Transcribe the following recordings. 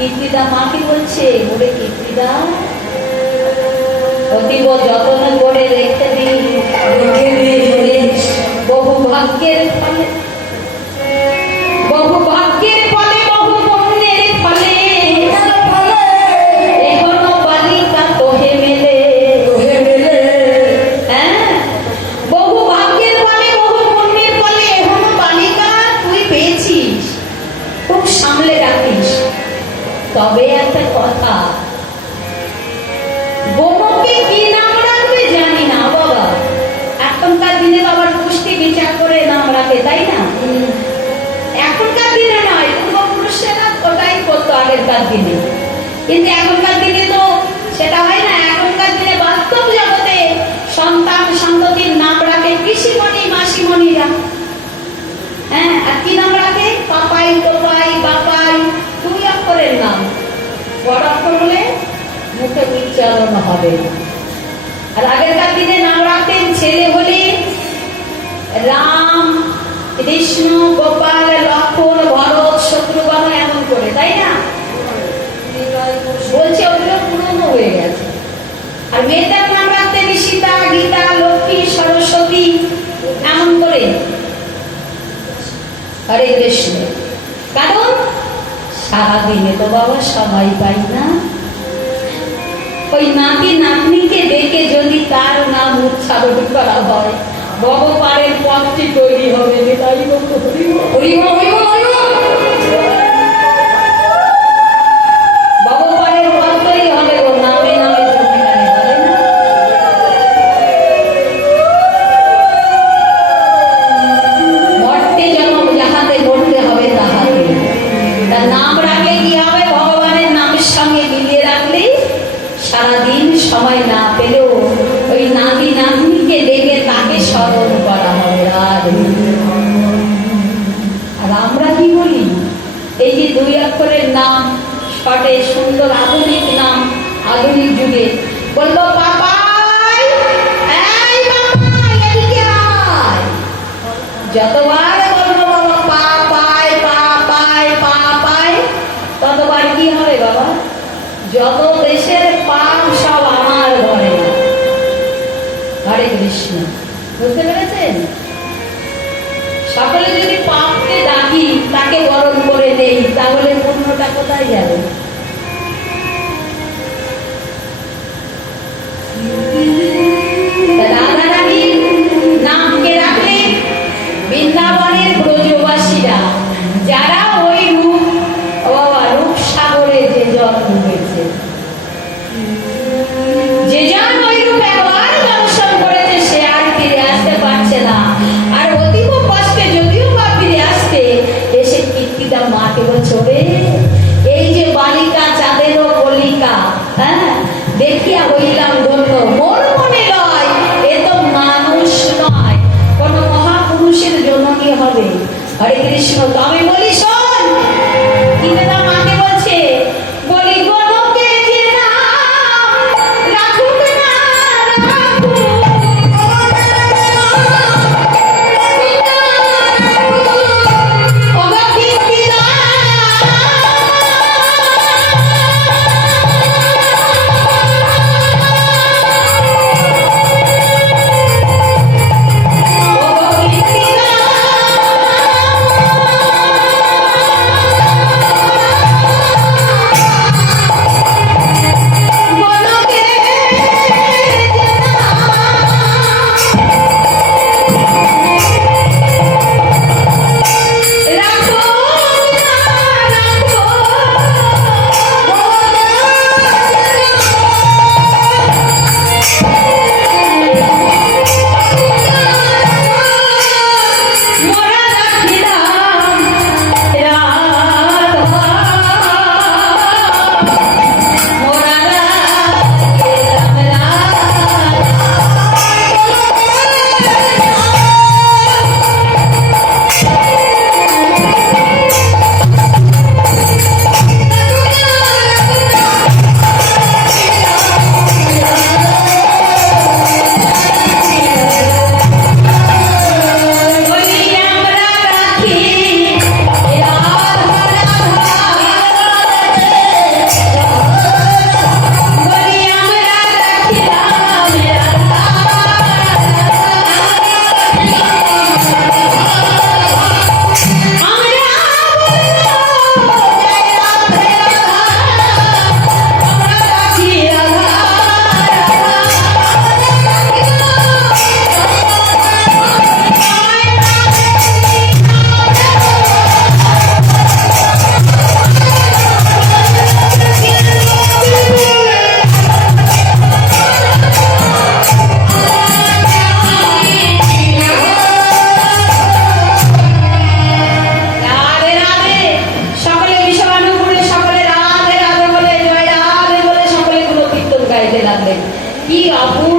কীর্তিদা মাকে বলছে ওরে কীর্তিদা অতীব যত্ন করে রেখে দিই বহু ভাগ্যের ফলে আগেরকার দিনে। কিন্তু এখনকার দিনে তো সেটা হয় না, এখনকার দিনে বাস্তব জগতে সন্তান সন্ততির নাম রাখে কৃষিমণি মাসিমণিরা। হ্যাঁ আর কি নাম রাখে? পাপাই, টোপাই, বাপাই, দুই অক্ষরের নাম। বড় অক্ষর হলে মুখে উচ্চারণ হবে। আর আগেরকার দিনে নাম রাখতেন ছেলে হলে রাম, কৃষ্ণ, গোপাল লক্ষণ ভরত, শত্রুঘ্ন, এমন করে, তাই না? বলছে, ওগুলো পুরনো হয়ে গেছে। আর মেয়েটার নাম রাখতেন সীতা, গীতা, লক্ষ্মী, সরস্বতী, এমন করে। হরে কৃষ্ণ। কারণ সারাদিনে তো বাবা সময় পাই না। ওই নাতি নাতনিকে ডেকে যদি তার নাম উচ্চারণ করা হয়, ভগবানের পথটি তৈরি হবে, তাই হরিব হরিব সুন্দর আধুনিক নাম, আধুনিক যুগে। পাপাই, এই পাপাই, এদিকে যতবার বলব বাবা পা পায় পা পায় পা পায় ততবার কি হবে বাবা? যত দেশের পাপ সব আমার ঘরে। হরে কৃষ্ণ। বুঝতে পেরেছেন? সকলে যদি পাপকে ডাকি, তাকে বরণ করে দেই, তাহলে পুণ্যটা কোথায় যাবে? Hare Krishna, Tamil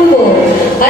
tudo. A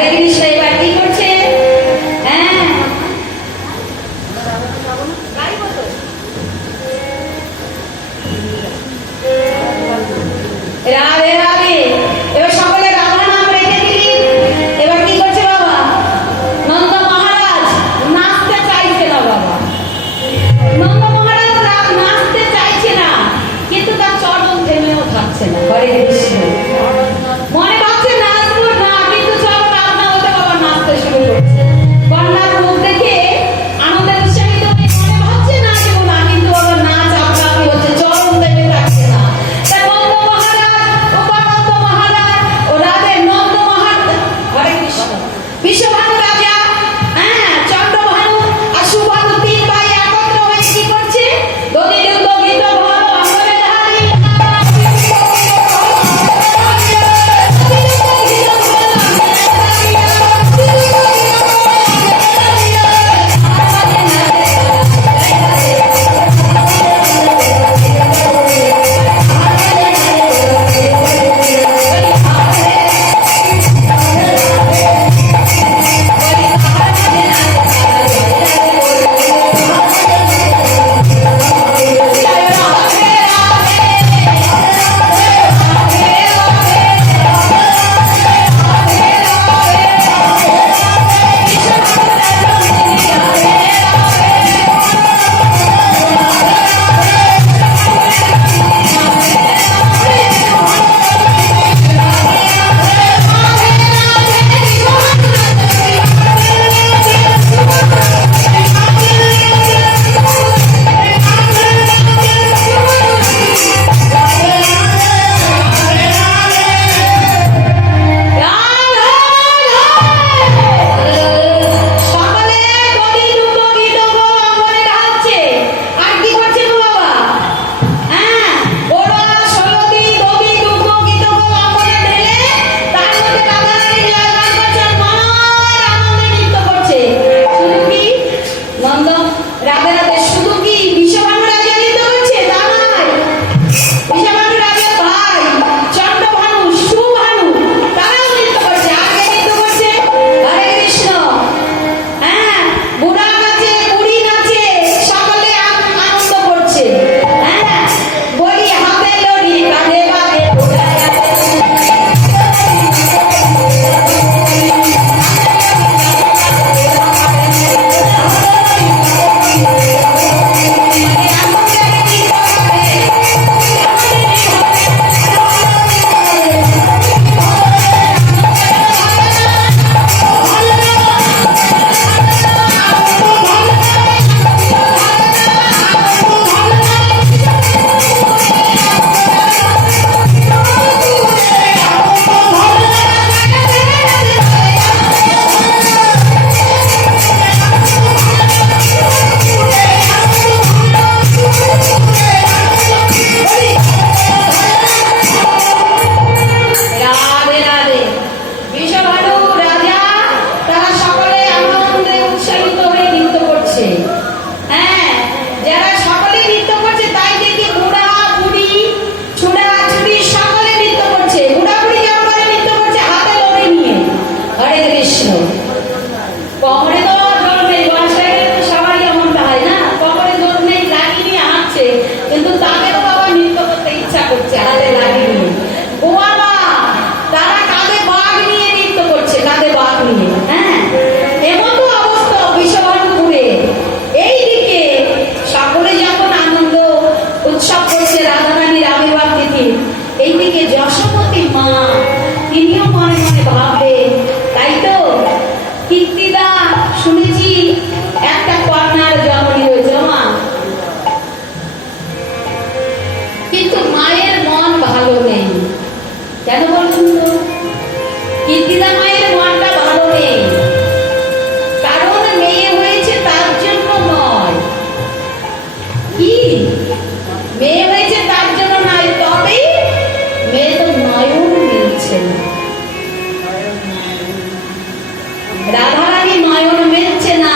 Radharani নয়ন মেলছে না,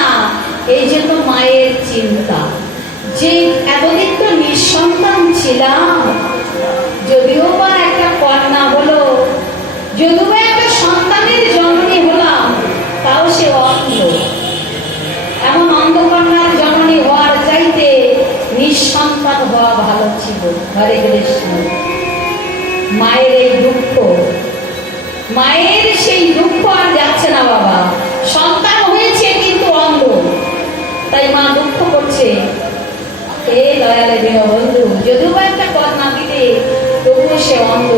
এই জন্য মায়ের চিন্তা। যে এতদিন তো নিঃসন্তান ছিলাম, যদিও বা একটা কন্যা হলো, যদিও বা একটা সন্তানের জননী হলাম, তাও সে অন্ধ। এমন অন্ধকন্যার জননী হওয়ার চাইতে নিঃসন্তান হওয়া ভালো ছিল। হরে কৃষ্ণ। মায়ের এই দুঃখ মায়ের সেই রূপ আর যাচ্ছে না বাবা। সন্তান হয়েছে কিন্তু অন্ধ। তাই মা দুঃখ করছে। এ দয়ালে দেহ বন্ধু, যদিও একটা পদ না দিলে তবুও সে অন্ধ।